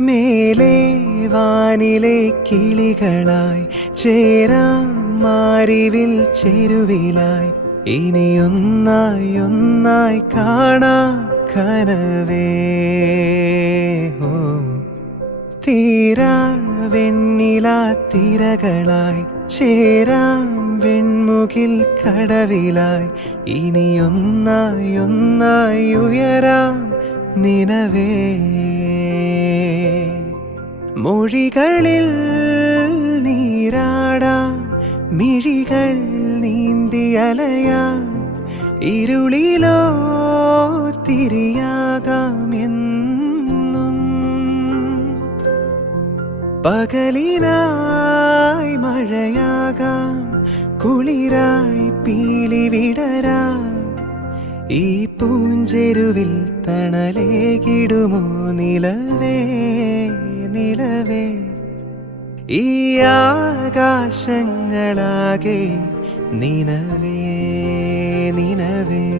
മേലെ വാനിലെ കിളികളായി ചേരാം മാരിവിൽ ചെരുവിലായി ഇനിയൊന്നായി ഒന്നായി കാണാം കനവേ. ഓ തീരാ വെണ്ണിലാ തിരകളായി ചേരാം വെൺമുകിൽ കടവിലായി ഇനിയൊന്നായി ഒന്നായി ഉയരാം നിനവേ. മൊഴികളിൽ നീരാടാം മിഴികൾ നീന്തി അലയാം ഇരുളിലോ തിരിയാകാം എന്നും. പകലിനായി മഴയാകാം കുളിരായി പീലി വിടരാം ഈ പൂഞ്ചെരുവിൽ തണലേകിടുമോ നിലവേ നിലവേ. ഈ ആകാശങ്ങളാകെ നിനവേ നിനവേ.